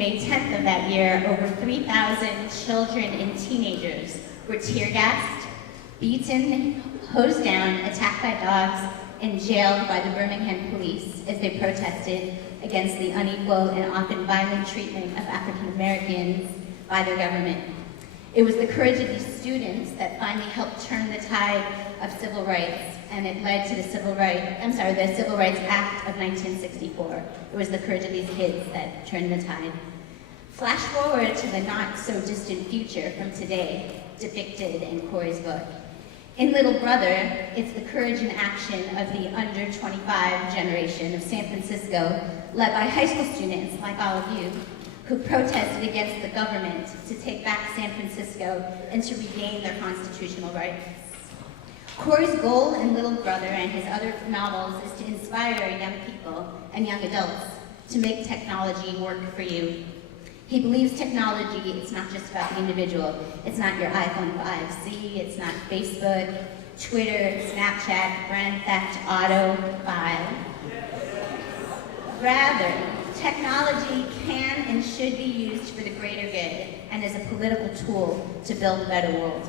May 10th of that year, over 3,000 children and teenagers were tear-gassed, beaten, hosed down, attacked by dogs, and jailed by the Birmingham police as they protested against the unequal and often violent treatment of African Americans by their government. It was the courage of these students that finally helped turn the tide of civil rights, and it led to the Civil Rights Act of 1964. It was the courage of these kids that turned the tide. Flash forward to the not so distant future from today, depicted in Cory's book. In Little Brother, it's the courage and action of the under 25 generation of San Francisco, led by high school students like all of you, who protested against the government to take back San Francisco and to regain their constitutional rights. Cory's goal in Little Brother and his other novels is to inspire young people and young adults to make technology work for you. He believes technology is not just about the individual. It's not your iPhone 5C, it's not Facebook, Twitter, Snapchat, Grand Theft Auto 5. Rather, technology can and should be used for the greater good and as a political tool to build a better world.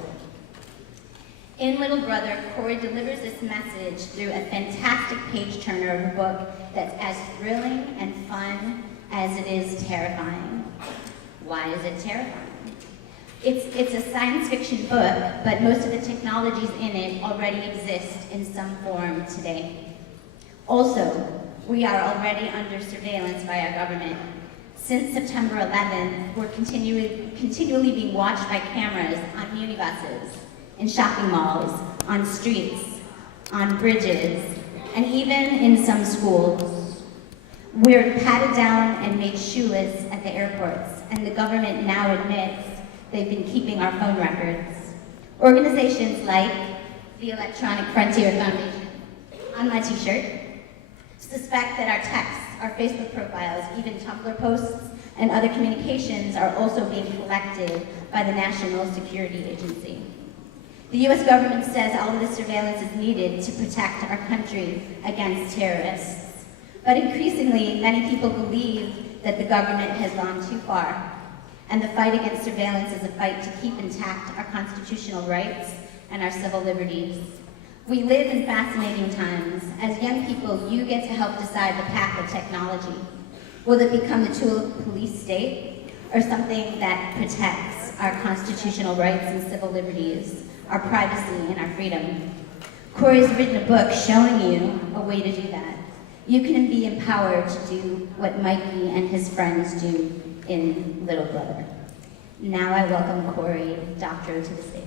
In Little Brother, Cory delivers this message through a fantastic page-turner of a book that's as thrilling and fun as it is terrifying. Why is it terrifying? It's a science fiction book, but most of the technologies in it already exist in some form today. Also, we are already under surveillance by our government. Since September 11th, we're continually being watched by cameras on minibuses, in shopping malls, on streets, on bridges, and even in some schools. We're patted down and made shoeless at the airports, and the government now admits they've been keeping our phone records. Organizations like the Electronic Frontier Foundation, on my t-shirt, suspect that our texts, our Facebook profiles, even Tumblr posts, and other communications are also being collected by the National Security Agency. The US government says all of this surveillance is needed to protect our country against terrorists. But increasingly, many people believe that the government has gone too far, and the fight against surveillance is a fight to keep intact our constitutional rights and our civil liberties. We live in fascinating times. As young people, you get to help decide the path of technology. Will it become the tool of the police state, or something that protects our constitutional rights and civil liberties, our privacy and our freedom? Cory's written a book showing you a way to do that. You can be empowered to do what Mikey and his friends do in Little Brother. Now I welcome Cory Doctorow to the stage.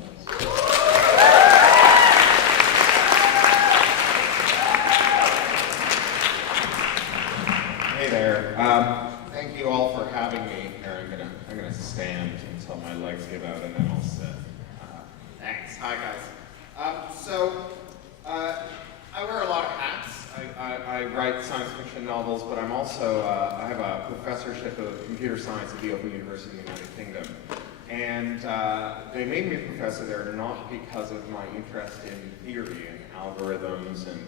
Hey there. Thank you all for having me here. I'm gonna stand until my legs give out and then I'll sit. Thanks. Hi guys. I wear a lot of hats. I write science fiction novels, but I'm also I have a professorship of computer science at the Open University in the United Kingdom. And they made me a professor there not because of my interest in theory and algorithms and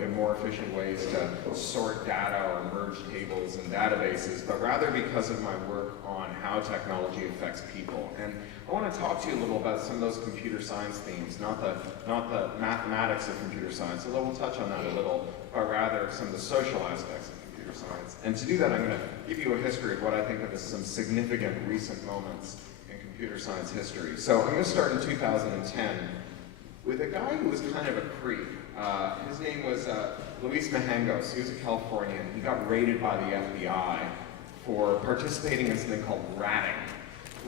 in more efficient ways to sort data or merge tables and databases, but rather because of my work on how technology affects people. And I want to talk to you a little about some of those computer science themes, not the mathematics of computer science, although we'll touch on that a little, but rather some of the social aspects of computer science. And to do that, I'm going to give you a history of what I think of as some significant recent moments in computer science history. So I'm going to start in 2010 with a guy who was kind of a creep. His name was Luis Mijangos. He was a Californian. He got raided by the FBI for participating in something called ratting.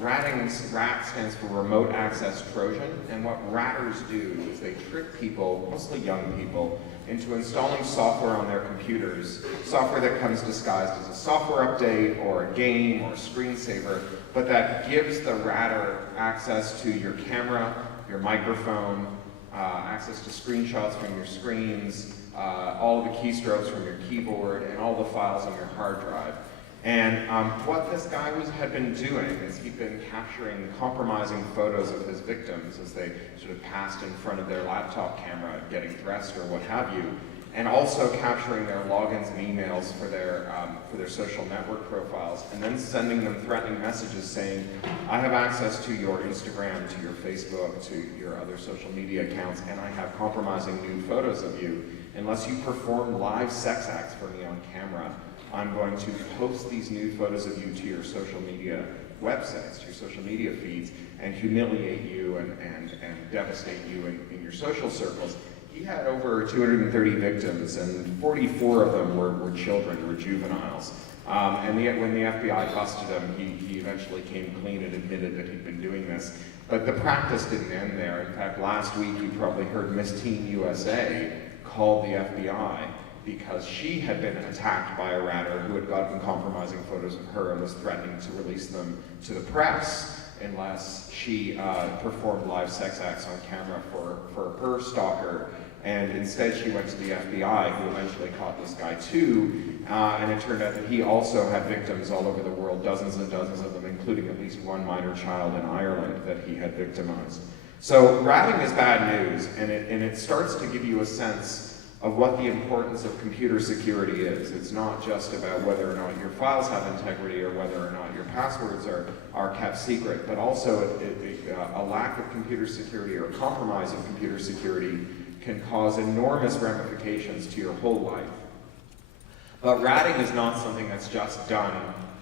RAT stands for Remote Access Trojan, and what ratters do is they trick people, mostly young people, into installing software on their computers, software that comes disguised as a software update or a game or a screensaver, but that gives the ratter access to your camera, your microphone, access to screenshots from your screens, all of the keystrokes from your keyboard, and all the files on your hard drive. And what this guy had been doing is he'd been capturing compromising photos of his victims as they sort of passed in front of their laptop camera getting dressed or what have you. and also capturing their logins and emails for their social network profiles, and then sending them threatening messages saying, I have access to your Instagram, to your Facebook, to your other social media accounts, and I have compromising nude photos of you. Unless you perform live sex acts for me on camera, I'm going to post these nude photos of you to your social media websites, to your social media feeds, and humiliate you and devastate you in your social circles. He had over 230 victims, and 44 of them were children, were juveniles. And when the FBI busted him, he eventually came clean and admitted that he'd been doing this. But the practice didn't end there. In fact, last week you probably heard Miss Teen USA call the FBI because she had been attacked by a ratter who had gotten compromising photos of her and was threatening to release them to the press unless she performed live sex acts on camera for her stalker. And instead she went to the FBI, who eventually caught this guy too, and it turned out that he also had victims all over the world, dozens and dozens of them, including at least one minor child in Ireland that he had victimized. So ratting is bad news, and it starts to give you a sense of what the importance of computer security is. It's not just about whether or not your files have integrity or whether or not your passwords are kept secret, but also a lack of computer security or compromise of computer security can cause enormous ramifications to your whole life. But ratting is not something that's just done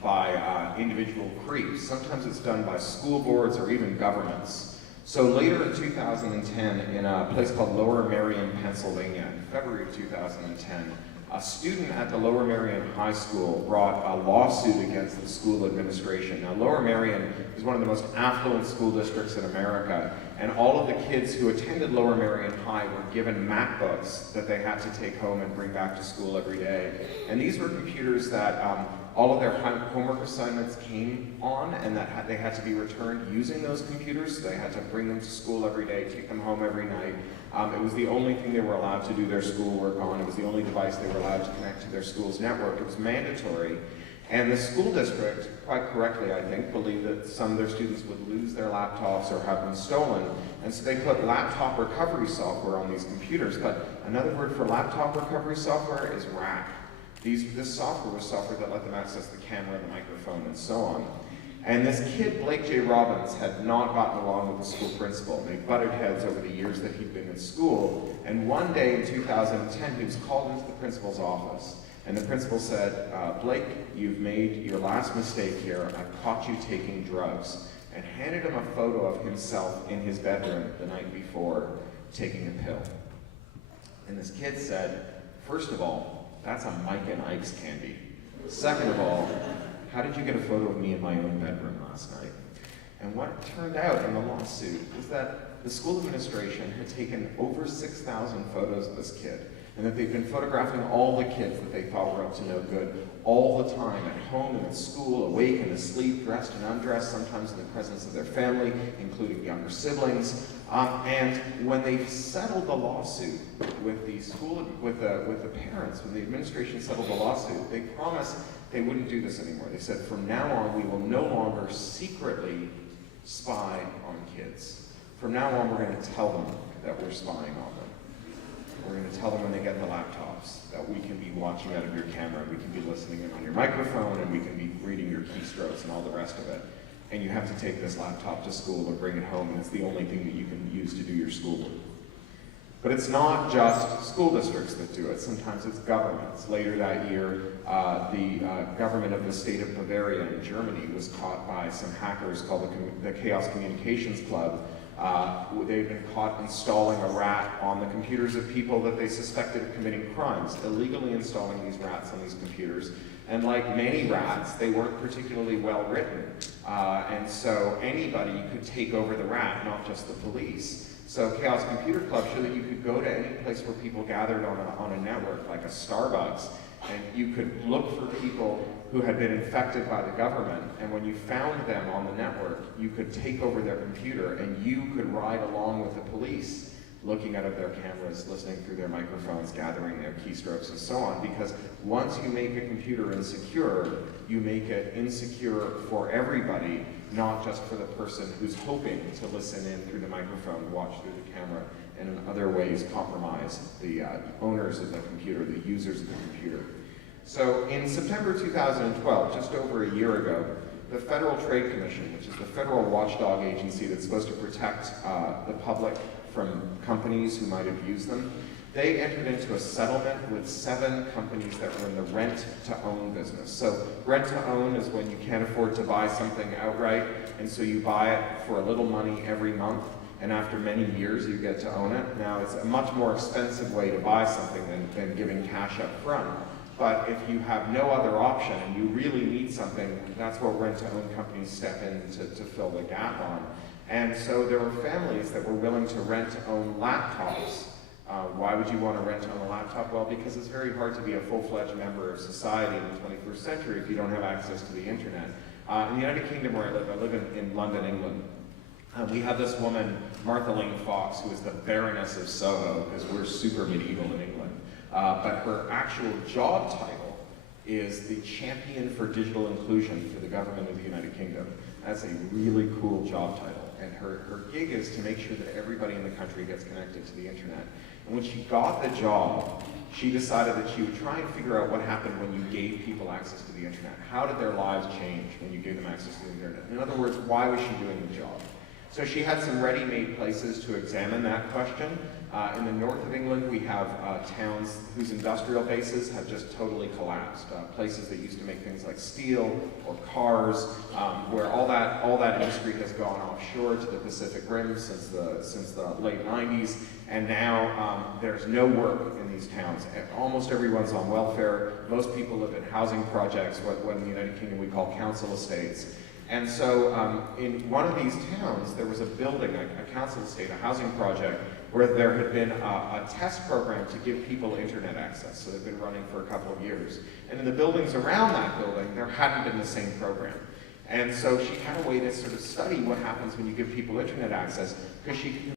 by individual creeps. Sometimes it's done by school boards or even governments. So later in 2010, in a place called Lower Merion, Pennsylvania, in February of 2010, a student at the Lower Merion High School brought a lawsuit against the school administration. Now, Lower Merion is one of the most affluent school districts in America, and all of the kids who attended Lower Merion High were given MacBooks that they had to take home and bring back to school every day. And these were computers that all of their homework assignments came on, and that they had to be returned using those computers. So they had to bring them to school every day, take them home every night. It was the only thing they were allowed to do their schoolwork on. It was the only device they were allowed to connect to their school's network. It was mandatory. And the school district, quite correctly I think, believed that some of their students would lose their laptops or have them stolen. And so they put laptop recovery software on these computers. But another word for laptop recovery software is RAC. This software was software that let them access the camera, the microphone, and so on. And this kid, Blake J. Robbins, had not gotten along with the school principal. They butted heads over the years that he'd been in school. And one day in 2010, he was called into the principal's office. And the principal said, Blake, you've made your last mistake here. I've caught you taking drugs. And handed him a photo of himself in his bedroom the night before taking a pill. And this kid said, first of all, that's a Mike and Ike's candy. Second of all, how did you get a photo of me in my own bedroom last night? And what turned out in the lawsuit is that the school administration had taken over 6,000 photos of this kid, and that they've been photographing all the kids that they thought were up to no good all the time, at home and at school, awake and asleep, dressed and undressed, sometimes in the presence of their family, including younger siblings. And when they settled the lawsuit with the parents, when the administration settled the lawsuit, they promised they wouldn't do this anymore. They said, from now on, we will no longer secretly spy on kids. From now on, we're going to tell them that we're spying on them. We're going to tell them when they get the laptops that we can be watching out of your camera, we can be listening in on your microphone, and we can be reading your keystrokes and all the rest of it. And you have to take this laptop to school or bring it home, and it's the only thing that you can use to do your schoolwork. But it's not just school districts that do it. Sometimes it's governments. Later that year, the government of the state of Bavaria in Germany was caught by some hackers called the Chaos Communications Club. They'd been caught installing a rat on the computers of people that they suspected of committing crimes, illegally installing these rats on these computers. And like many rats, they weren't particularly well written. And so anybody could take over the rat, not just the police. So Chaos Computer Club showed that you could go to any place where people gathered on a network, like a Starbucks, and you could look for people who had been infected by the government, and when you found them on the network, you could take over their computer, and you could ride along with the police, looking out of their cameras, listening through their microphones, gathering their keystrokes, and so on, because once you make a computer insecure, you make it insecure for everybody, not just for the person who's hoping to listen in through the microphone, watch through the camera, and in other ways compromise the owners of the computer, the users of the computer. So in September 2012, just over a year ago, the Federal Trade Commission, which is the federal watchdog agency that's supposed to protect the public from companies who might abuse them, they entered into a settlement with 7 companies that were in the rent-to-own business. So rent-to-own is when you can't afford to buy something outright, and so you buy it for a little money every month, and after many years you get to own it. Now, it's a much more expensive way to buy something than giving cash up front. But if you have no other option and you really need something, that's what rent-to-own companies step in to fill the gap on. And so there were families that were willing to rent-to-own laptops. Why would you want to rent-to-own a laptop? Well, because it's very hard to be a full-fledged member of society in the 21st century if you don't have access to the internet. In the United Kingdom where I live in London, England, we have this woman, Martha Lane Fox, who is the Baroness of Soho, because we're super medieval in England. But her actual job title is the Champion for Digital Inclusion for the government of the United Kingdom. That's a really cool job title. And her gig is to make sure that everybody in the country gets connected to the internet. And when she got the job, she decided that she would try and figure out what happened when you gave people access to the internet. How did their lives change when you gave them access to the internet? In other words, why was she doing the job? So she had some ready-made places to examine that question. In the north of England, we have towns whose industrial bases have just totally collapsed. Places that used to make things like steel or cars, where all that industry has gone offshore to the Pacific Rim since the late 90s, and now there's no work in these towns. Almost everyone's on welfare. Most people live in housing projects, what in the United Kingdom we call council estates. And so in one of these towns, there was a building, a council estate, a housing project, where there had been a test program to give people internet access. So they've been running for a couple of years. And in the buildings around that building, there hadn't been the same program. And so she had a way to sort of study what happens when you give people internet access, because she